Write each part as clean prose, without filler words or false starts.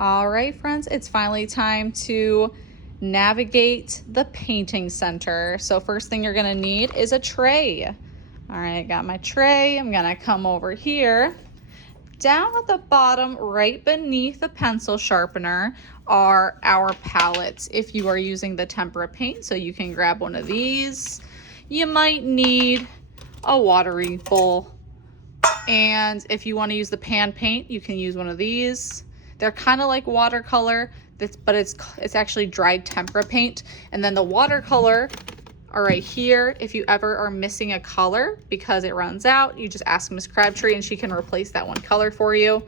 All right, friends, it's finally time to navigate the painting center. So first thing you're gonna need is a tray. All right, I got my tray. I'm gonna come over here. Down at the bottom, right beneath the pencil sharpener, are our palettes. If you are using the tempera paint, so you can grab one of these. You might need a watery bowl. And if you want to use the pan paint, you can use one of these. They're kind of like watercolor, but it's actually dried tempera paint. And then the watercolor are right here. If you ever are missing a color because it runs out, you just ask Miss Crabtree and she can replace that one color for you.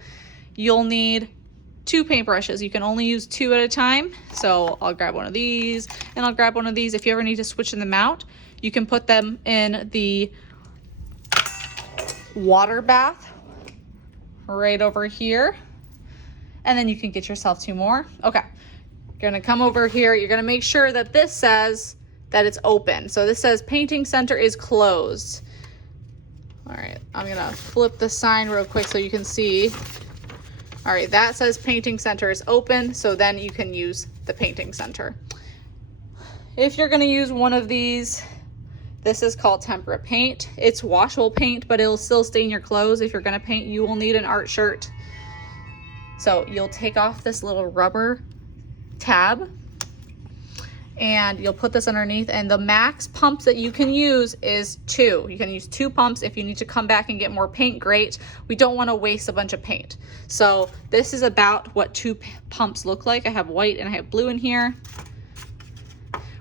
You'll need 2 paintbrushes. You can only use 2 at a time. So I'll grab one of these and I'll grab one of these. If you ever need to switch them out, you can put them in the water bath right over here. And then you can get yourself 2 more. Okay, you're gonna come over here. You're gonna make sure that this says that it's open. So this says painting center is closed. All right, I'm gonna flip the sign real quick so you can see. All right, that says painting center is open, so then you can use the painting center. If you're gonna use one of these, this is called tempera paint. It's washable paint, but it'll still stain your clothes. If you're gonna paint, you will need an art shirt. So you'll take off this little rubber tab and you'll put this underneath, and the max pumps that you can use is 2. You can use 2 pumps. If you need to come back and get more paint, great. We don't want to waste a bunch of paint. So this is about what 2 pumps look like. I have white and I have blue in here.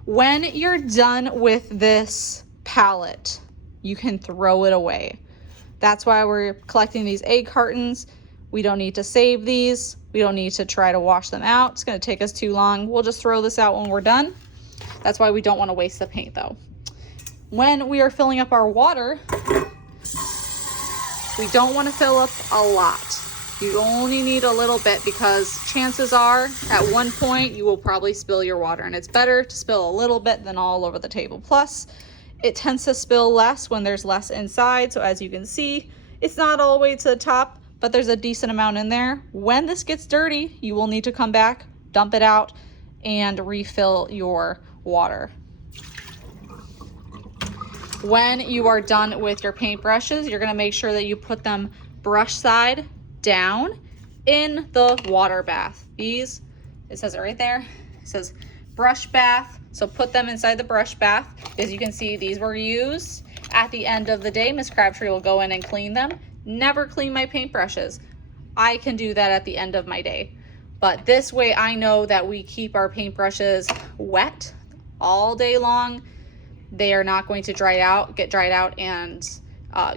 When you're done with this palette, you can throw it away. That's why we're collecting these egg cartons. We don't need to save these. We don't need to try to wash them out. It's going to take us too long. We'll just throw this out when we're done. That's why we don't want to waste the paint though. When we are filling up our water, we don't want to fill up a lot. You only need a little bit because chances are at one point you will probably spill your water, and it's better to spill a little bit than all over the table. Plus, it tends to spill less when there's less inside. So as you can see, it's not all the way to the top, but there's a decent amount in there. When this gets dirty, you will need to come back, dump it out, and refill your water. When you are done with your paintbrushes, you're gonna make sure that you put them brush side down in the water bath. These, it says it right there, it says brush bath. So put them inside the brush bath. As you can see, these were used. At the end of the day, Miss Crabtree will go in and clean them. Never clean my paintbrushes. I can do that at the end of my day. But this way I know that we keep our paintbrushes wet all day long. They are not going to get dried out and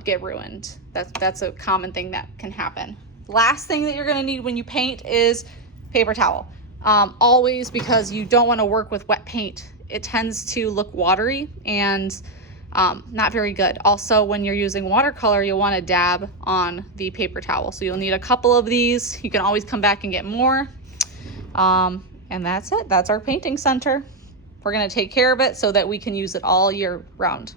get ruined. That's a common thing that can happen. Last thing that you're gonna need when you paint is paper towel. Always, because you don't wanna work with wet paint. It tends to look watery and not very good. Also, when you're using watercolor, you'll want to dab on the paper towel. So you'll need a couple of these. You can always come back and get more. And that's it. That's our painting center. We're going to take care of it so that we can use it all year round.